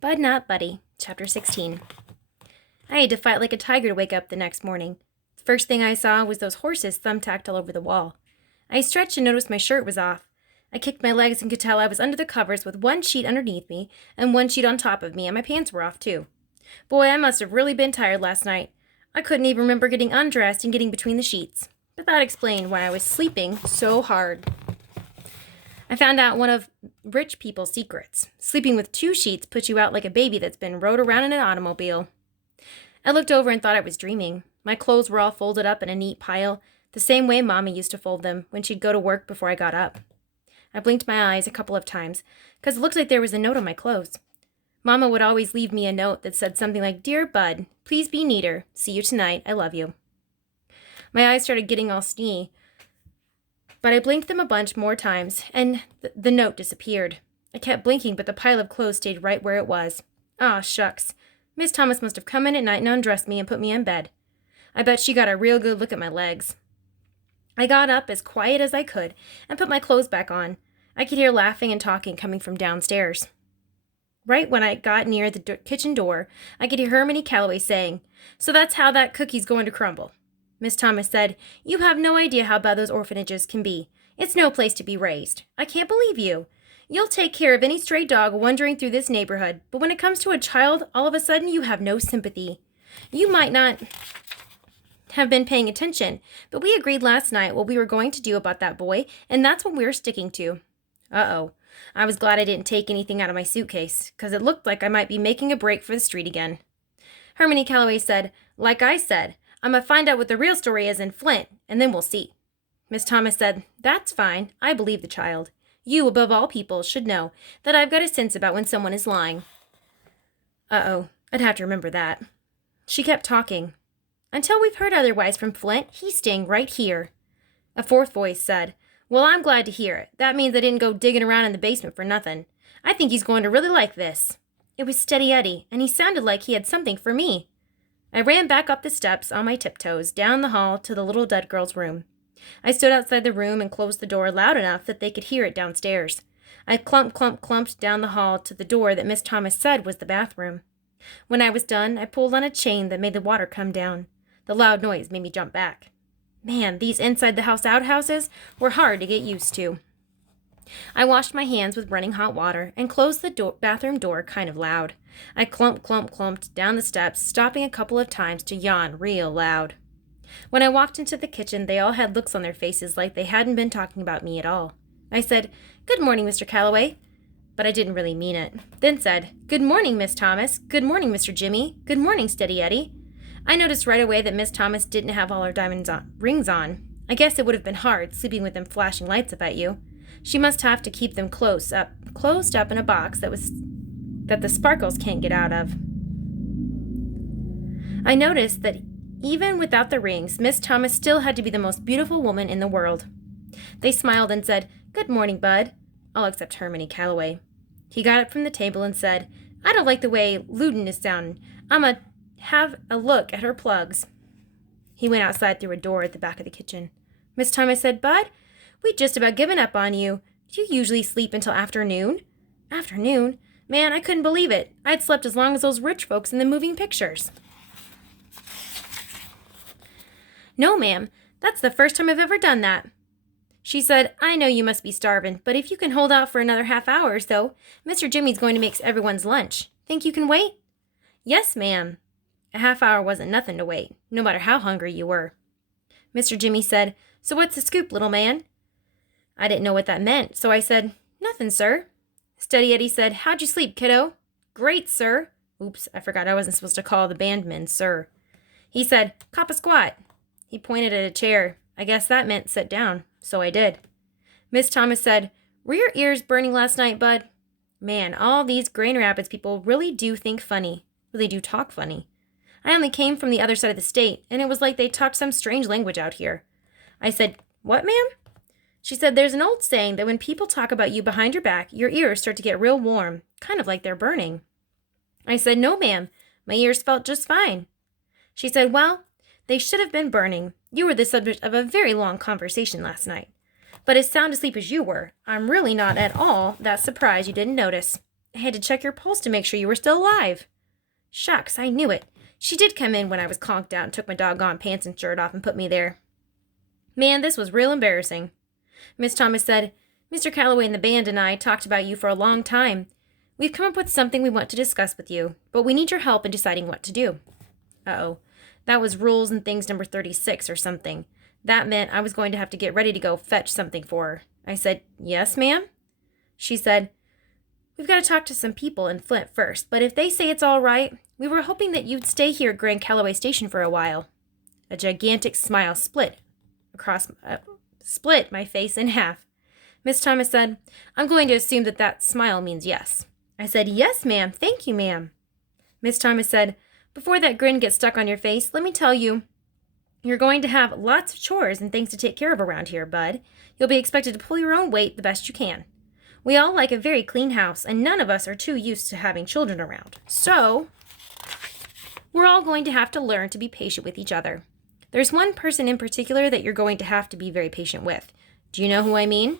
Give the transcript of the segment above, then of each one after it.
Bud Not Buddy, Chapter 16. I had to fight like a tiger to wake up the next morning. The first thing I saw was those horses thumbtacked all over the wall. I stretched and noticed my shirt was off. I kicked my legs and could tell I was under the covers with one sheet underneath me and one sheet on top of me, and my pants were off too. Boy, I must have really been tired last night. I couldn't even remember getting undressed and getting between the sheets. But that explained why I was sleeping so hard. I found out one of rich people's secrets. Sleeping with two sheets puts you out like a baby that's been rode around in an automobile. I looked over and thought I was dreaming. My clothes were all folded up in a neat pile, the same way Mommy used to fold them when she'd go to work before I got up. I blinked my eyes a couple of times, because it looked like there was a note on my clothes. Mama would always leave me a note that said something like, "Dear Bud, please be neater. See you tonight. I love you." My eyes started getting all stingy, but I blinked them a bunch more times, and the note disappeared. I kept blinking, but the pile of clothes stayed right where it was. Ah, shucks. Miss Thomas must have come in at night and undressed me and put me in bed. I bet she got a real good look at my legs. I got up as quiet as I could and put my clothes back on. I could hear laughing and talking coming from downstairs. Right when I got near the kitchen door, I could hear Hermione Calloway saying, "So that's how that cookie's going to crumble." Miss Thomas said, "You have no idea how bad those orphanages can be. It's no place to be raised. I can't believe you. You'll take care of any stray dog wandering through this neighborhood, but when it comes to a child, all of a sudden you have no sympathy. You might not have been paying attention, but we agreed last night what we were going to do about that boy, and that's what we're sticking to." Uh-oh. I was glad I didn't take anything out of my suitcase, because it looked like I might be making a break for the street again. Hermione Calloway said, "Like I said, I'm going to find out what the real story is in Flint, and then we'll see." Miss Thomas said, "That's fine. I believe the child. You, above all people, should know that I've got a sense about when someone is lying." Uh-oh. I'd have to remember that. She kept talking. "Until we've heard otherwise from Flint, he's staying right here." A fourth voice said, "Well, I'm glad to hear it. That means I didn't go digging around in the basement for nothing. I think he's going to really like this." It was Steady Eddie, and he sounded like he had something for me. I ran back up the steps on my tiptoes, down the hall to the little dead girl's room. I stood outside the room and closed the door loud enough that they could hear it downstairs. I clumped down the hall to the door that Miss Thomas said was the bathroom. When I was done, I pulled on a chain that made the water come down. The loud noise made me jump back. Man, these inside-the-house outhouses were hard to get used to. I washed my hands with running hot water and closed the bathroom door kind of loud. I clumped down the steps, stopping a couple of times to yawn real loud. When I walked into the kitchen, they all had looks on their faces like they hadn't been talking about me at all. I said, "Good morning, Mr. Calloway," but I didn't really mean it. Then said, "Good morning, Miss Thomas. Good morning, Mr. Jimmy. Good morning, Steady Eddie." I noticed right away that Miss Thomas didn't have all her rings on. I guess it would have been hard, sleeping with them flashing lights up at you. She must have to keep them closed up in a box that the sparkles can't get out of. I noticed that even without the rings, Miss Thomas still had to be the most beautiful woman in the world. They smiled and said, "Good morning, Bud," all except Hermione Calloway. He got up from the table and said, "I don't like the way Loudon is sounding. I'ma have a look at her plugs." He went outside through a door at the back of the kitchen. Miss Thomas said, "Bud, we'd just about given up on you. Do you usually sleep until afternoon?" Afternoon? Man, I couldn't believe it. I'd slept as long as those rich folks in the moving pictures. "No, ma'am. That's the first time I've ever done that." She said, "I know you must be starving, but if you can hold out for another half hour or so, Mr. Jimmy's going to make everyone's lunch. Think you can wait?" "Yes, ma'am." A half hour wasn't nothing to wait, no matter how hungry you were. Mr. Jimmy said, "So what's the scoop, little man?" I didn't know what that meant, so I said, "Nothing, sir." Steady Eddie said, "How'd you sleep, kiddo?" "Great, sir." Oops, I forgot I wasn't supposed to call the bandmen sir. He said, "Cop a squat." He pointed at a chair. I guess that meant sit down, so I did. Miss Thomas said, "Were your ears burning last night, Bud?" Man, all these Grand Rapids people really do think funny. Really do talk funny. I only came from the other side of the state, and it was like they talked some strange language out here. I said, "What, ma'am?" She said, "There's an old saying that when people talk about you behind your back, your ears start to get real warm, kind of like they're burning." I said, "No, ma'am. My ears felt just fine." She said, "Well, they should have been burning. You were the subject of a very long conversation last night. But as sound asleep as you were, I'm really not at all that surprised you didn't notice. I had to check your pulse to make sure you were still alive." "Shucks, I knew it. She did come in when I was conked out and took my doggone pants and shirt off and put me there." "Man, this was real embarrassing." Miss Thomas said, "Mr. Calloway and the band and I talked about you for a long time. We've come up with something we want to discuss with you, but we need your help in deciding what to do." Uh-oh. That was rules and things number 36 or something. That meant I was going to have to get ready to go fetch something for her. I said, "Yes, ma'am?" She said, "We've got to talk to some people in Flint first, but if they say it's all right, we were hoping that you'd stay here at Grand Calloway Station for a while." A gigantic smile split my face in half. Miss Thomas said, "I'm going to assume that smile means yes." I said, "Yes, ma'am. Thank you, ma'am." Miss Thomas said, "Before that grin gets stuck on your face, let me tell you, you're going to have lots of chores and things to take care of around here, Bud. You'll be expected to pull your own weight the best you can. We all like a very clean house, and none of us are too used to having children around. So, we're all going to have to learn to be patient with each other. There's one person in particular that you're going to have to be very patient with. Do you know who I mean?"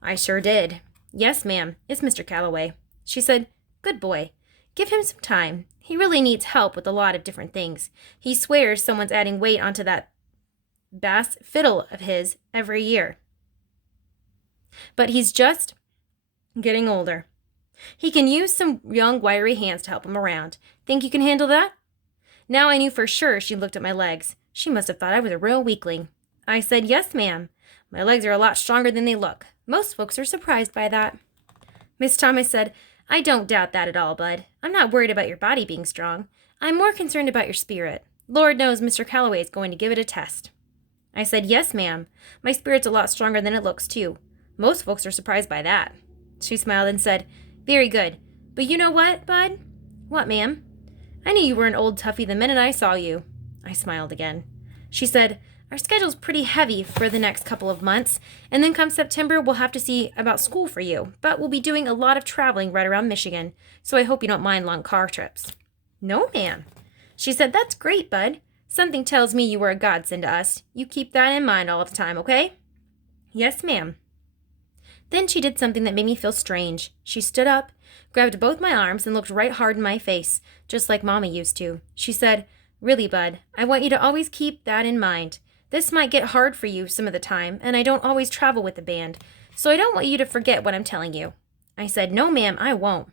I sure did. "Yes, ma'am. It's Mr. Calloway." She said, "Good boy. Give him some time. He really needs help with a lot of different things. He swears someone's adding weight onto that bass fiddle of his every year. But he's just getting older. He can use some young, wiry hands to help him around. Think you can handle that?" Now I knew for sure she looked at my legs. She must have thought I was a real weakling. I said, "Yes, ma'am. My legs are a lot stronger than they look. Most folks are surprised by that." Miss Thomas said, "I don't doubt that at all, Bud. I'm not worried about your body being strong. I'm more concerned about your spirit. Lord knows Mr. Calloway is going to give it a test." I said, "Yes, ma'am. My spirit's a lot stronger than it looks, too. Most folks are surprised by that." She smiled and said, "Very good. But you know what, Bud?" "What, ma'am?" "I knew you were an old toughie the minute I saw you." I smiled again. She said, "Our schedule's pretty heavy for the next couple of months, and then come September we'll have to see about school for you, but we'll be doing a lot of traveling right around Michigan, so I hope you don't mind long car trips." "No, ma'am." She said, "That's great, Bud. Something tells me you were a godsend to us. You keep that in mind all the time, okay?" "Yes, ma'am." Then she did something that made me feel strange. She stood up, grabbed both my arms, and looked right hard in my face, just like Mama used to. She said, "Really, Bud, I want you to always keep that in mind. This might get hard for you some of the time, and I don't always travel with the band, so I don't want you to forget what I'm telling you." I said, "No, ma'am, I won't."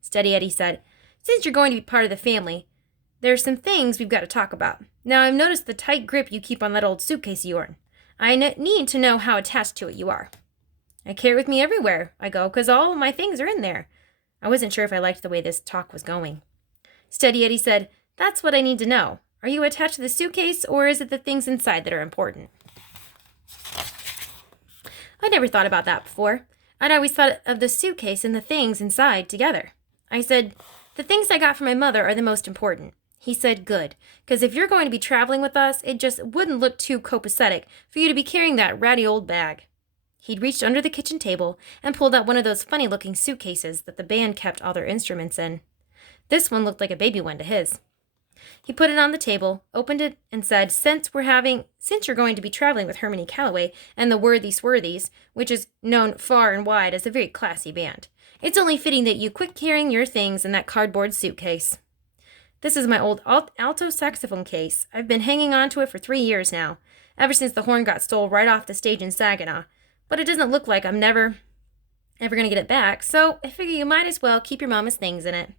Steady Eddie said, "Since you're going to be part of the family, there's some things we've got to talk about. Now, I've noticed the tight grip you keep on that old suitcase of yours. I need to know how attached to it you are." "I carry it with me everywhere I go, 'cause all of my things are in there." I wasn't sure if I liked the way this talk was going. Steady Eddie said, "That's what I need to know. Are you attached to the suitcase, or is it the things inside that are important?" I never thought about that before. I'd always thought of the suitcase and the things inside together. I said, "The things I got from my mother are the most important." He said, "Good, because if you're going to be traveling with us, it just wouldn't look too copacetic for you to be carrying that ratty old bag." He'd reached under the kitchen table and pulled out one of those funny-looking suitcases that the band kept all their instruments in. This one looked like a baby one to his. He put it on the table, opened it, and said, since you're going to be traveling with Hermione Calloway and the Worthy Swarthies, which is known far and wide as a very classy band, it's only fitting that you quit carrying your things in that cardboard suitcase. This is my old alto saxophone case. I've been hanging on to it for 3 years now, ever since the horn got stole right off the stage in Saginaw, but it doesn't look like I'm ever going to get it back, so I figure you might as well keep your mama's things in it."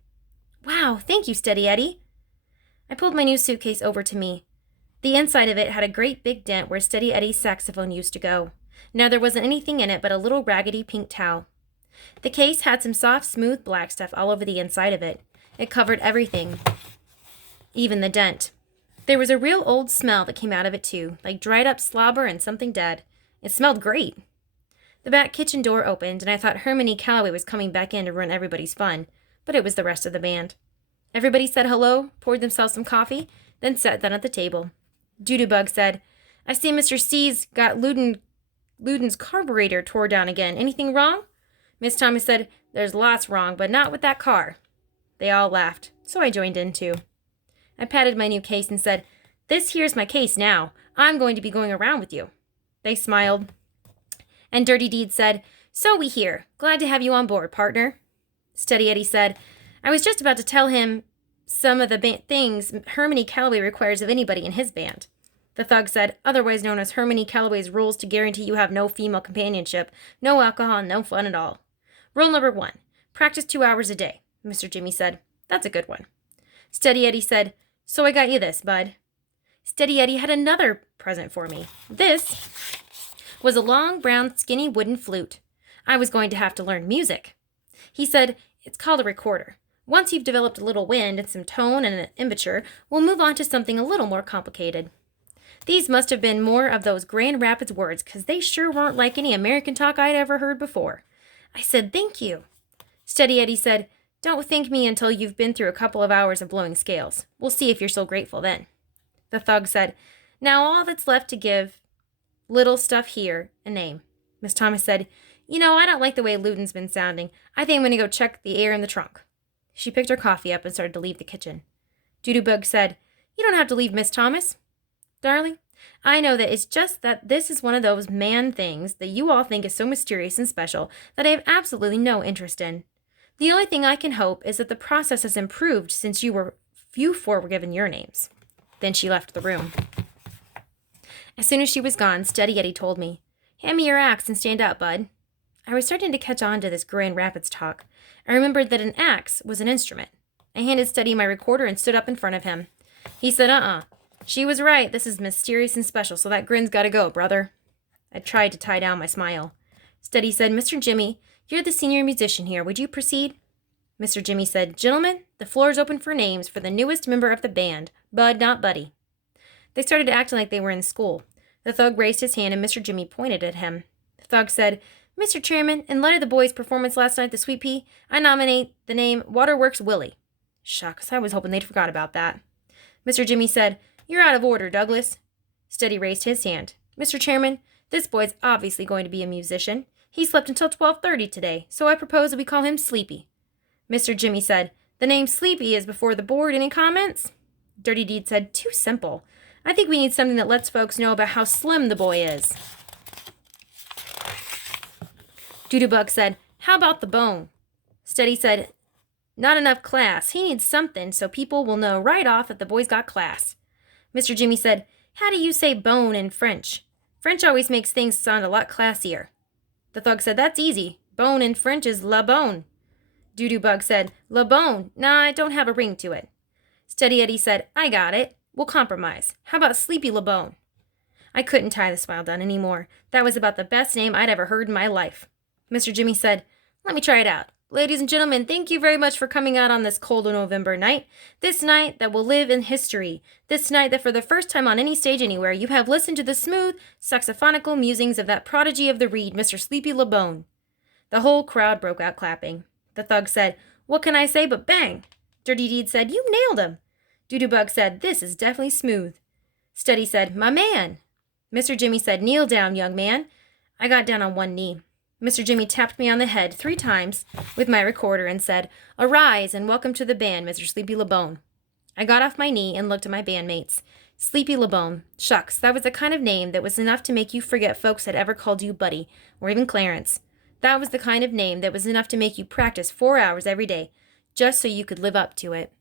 "Wow, thank you, Steady Eddie." I pulled my new suitcase over to me. The inside of it had a great big dent where Steady Eddie's saxophone used to go. Now there wasn't anything in it but a little raggedy pink towel. The case had some soft, smooth black stuff all over the inside of it. It covered everything, even the dent. There was a real old smell that came out of it too, like dried up slobber and something dead. It smelled great. The back kitchen door opened, and I thought Hermione Calloway was coming back in to ruin everybody's fun, but it was the rest of the band. Everybody said hello, poured themselves some coffee, then sat down at the table. Doodoo-Bug said, "I see Mr. C's got Luden's carburetor tore down again. Anything wrong?" Miss Thomas said, "There's lots wrong, but not with that car." They all laughed, so I joined in too. I patted my new case and said, "This here's my case now. I'm going to be going around with you." They smiled. And Dirty Deed said, "So we hear. Glad to have you on board, partner." Steady Eddie said, I was just about to tell him some of the things Hermione Calloway requires of anybody in his band. The thug said, otherwise known as Hermione Calloway's rules to guarantee you have no female companionship, no alcohol, and no fun at all. Rule number 1, practice 2 hours a day. Mr. Jimmy said, that's a good one. Steady Eddie said, so I got you this, bud. Steady Eddie had another present for me. This was a long, brown, skinny wooden flute. I was going to have to learn music. He said, it's called a recorder. Once you've developed a little wind and some tone and an embouchure, we'll move on to something a little more complicated. These must have been more of those Grand Rapids words, because they sure weren't like any American talk I'd ever heard before. I said, thank you. Steady Eddie said, don't thank me until you've been through a couple of hours of blowing scales. We'll see if you're so grateful then. The thug said, now all that's left to give little stuff here a name. Miss Thomas said, I don't like the way Luden's been sounding. I think I'm going to go check the air in the trunk. She picked her coffee up and started to leave the kitchen. Doodoo-Bug said, you don't have to leave, Miss Thomas. Darling, I know that it's just that this is one of those man things that you all think is so mysterious and special that I have absolutely no interest in. The only thing I can hope is that the process has improved since you four were given your names. Then she left the room. As soon as she was gone, Steady Eddie told me, hand me your axe and stand up, bud. I was starting to catch on to this Grand Rapids talk. I remembered that an axe was an instrument. I handed Steady my recorder and stood up in front of him. He said, She was right. This is mysterious and special, so that grin's gotta go, brother. I tried to tie down my smile. Steady said, Mr. Jimmy, you're the senior musician here. Would you proceed? Mr. Jimmy said, gentlemen, the floor is open for names for the newest member of the band, Bud, not Buddy. They started acting like they were in school. The thug raised his hand and Mr. Jimmy pointed at him. The thug said, Mr. Chairman, in light of the boys' performance last night at the Sweet Pea, I nominate the name Waterworks Willie. Shucks, I was hoping they'd forgot about that. Mr. Jimmy said, you're out of order, Douglas. Steady raised his hand. Mr. Chairman, this boy's obviously going to be a musician. He slept until 12:30 today, so I propose that we call him Sleepy. Mr. Jimmy said, the name Sleepy is before the board. Any comments? Dirty Deed said, too simple. I think we need something that lets folks know about how slim the boy is. Doodoo-Bug said, how about the bone? Steady said, not enough class. He needs something so people will know right off that the boy's got class. Mr. Jimmy said, how do you say bone in French? French always makes things sound a lot classier. The thug said, that's easy. Bone in French is la bone. Doodoo-Bug said, la bone. Nah, it don't have a ring to it. Steady Eddie said, I got it. We'll compromise. How about Sleepy La Bone? I couldn't tie the smile down anymore. That was about the best name I'd ever heard in my life. Mr. Jimmy said, let me try it out. Ladies and gentlemen, thank you very much for coming out on this cold November night. This night that will live in history. This night that for the first time on any stage anywhere, you have listened to the smooth, saxophonical musings of that prodigy of the reed, Mr. Sleepy La Bone. The whole crowd broke out clapping. The thug said, what can I say but bang? Dirty Deed said, you nailed him. Doodoo-Bug said, this is definitely smooth. Steady said, my man. Mr. Jimmy said, kneel down, young man. I got down on one knee. Mr. Jimmy tapped me on the head 3 times with my recorder and said, arise and welcome to the band, Mr. Sleepy La Bone. I got off my knee and looked at my bandmates. Sleepy La Bone. Shucks, that was the kind of name that was enough to make you forget folks had ever called you Buddy, or even Clarence. That was the kind of name that was enough to make you practice 4 hours every day, just so you could live up to it.